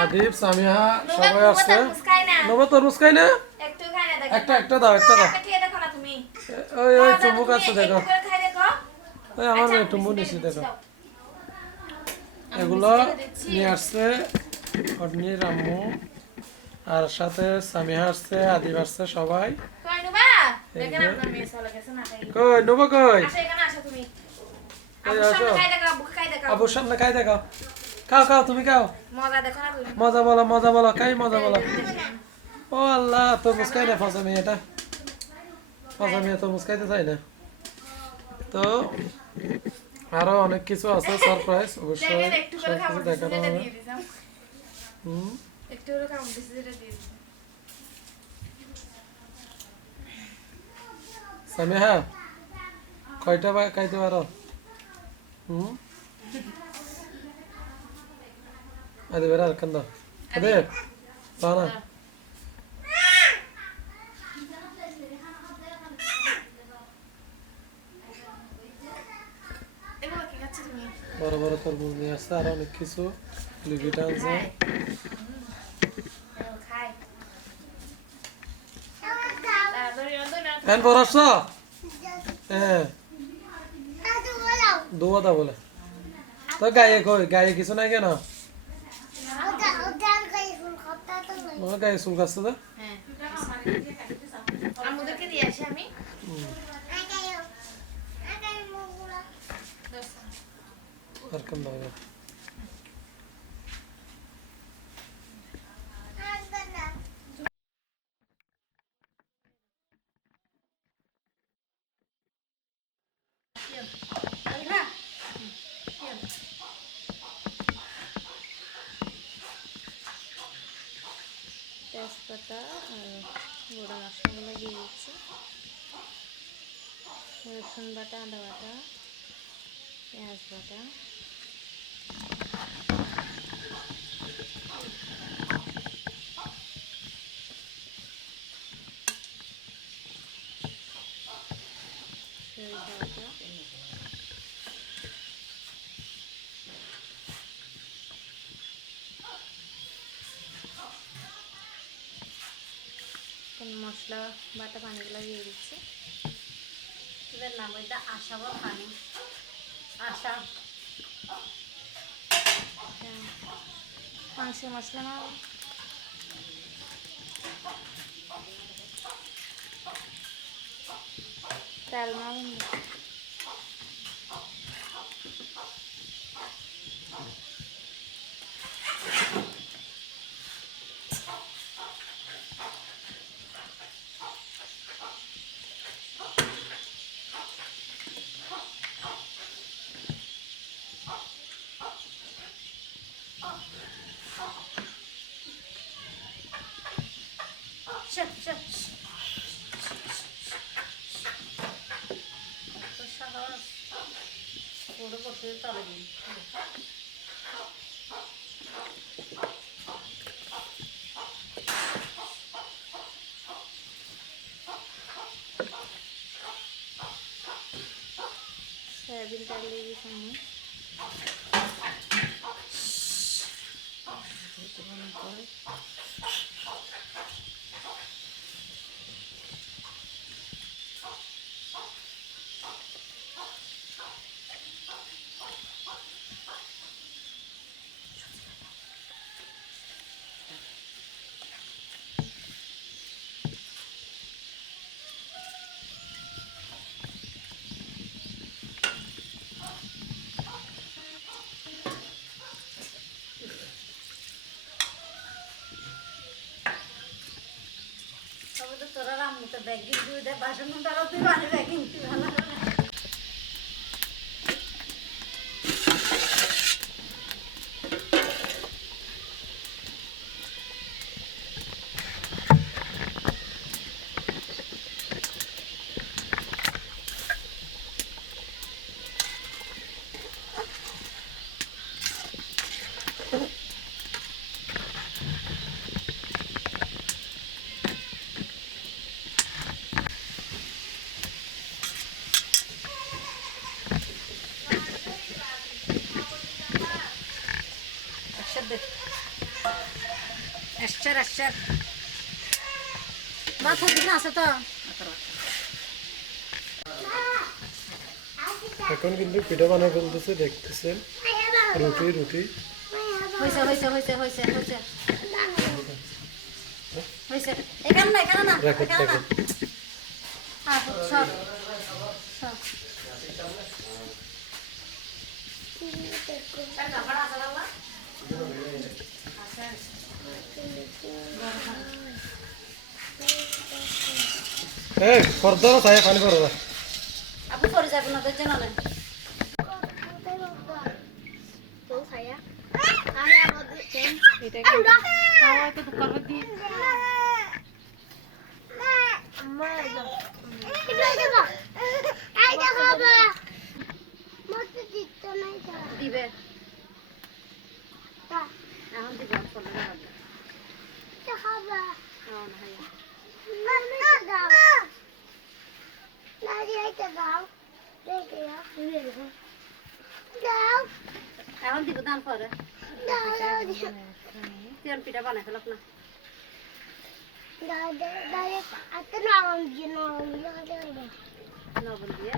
আদিব সামিয়া সবাই আসছে নবা তরমুজ খাই না একটা একটা দাও ওই ওই টুম্বুক আছে দেখো ওই আমার মেয়ে টুম্বু নিছি দেখো এগুলো নিয়ে আসছে অর্নির আম্মু আর সাথে সামিয়া আসছে আদিব আসছে সবাই কই নবা কই আসো আবুর সামনে খাই দেখাও খাও খাও তুমি খাও মজা বলো খাই মজা বলো ও আল্লাহ তরমুজ খাই না ফসা মেয়েটা ফসা মেয়ে তরমুজ খাইতে চাই না তো আরো অনেক কিছু আছে সারপ্রাইজ অবশ্যই সবকিছু দেখানো হবে সামিয়া কয়টা খাইতে পারো আরে বেড়া আর কান্দা আরে বানা বড় বড় তরমুজ নিয়ে আসছে আর অনেক কিছু লিভিটা আছে ফ্যান পর আসছো হ্যাঁ দোয়াদা বলে তো গায়ে কই গায়ে কিছু নাই কেন গায়ে চুল কাটছে তো আর কেন দাও তেজপাতা আর গোড়া মশলাগুলো দিয়ে দিচ্ছি রসুন বাটা আদা বাটা পেঁয়াজ বাটা সরিষা বাটা মশলা বাটা পানিগুলো দিয়ে দিচ্ছি এদের নাম এটা আশা বা পানি আশা মাংসের মশলা না তেল না সয়াবিন তেল দিয়ে দিচ্ছি তোরা রামতে ব্যাগিং দিয়ে দে বাসন তারা তুই বাড়ি ব্যাগিং তুই ভালো এসছে মাথা দিকে আছে তো এখন কিন্তু পিঠা বানায় ফেলতেছে, দেখতেছেন। রুটি রুটি হয়েছে এখানে না রাখেন এখানে না রাখেন। সব ফর্দার ছায়া পানি করো। আপনি পরে যাবেন ওদের জন্য না দিবে এখন দিবে এখন দিব দান পরে তেল পিঠা বানাই ফেলাক না লবণ দিয়ে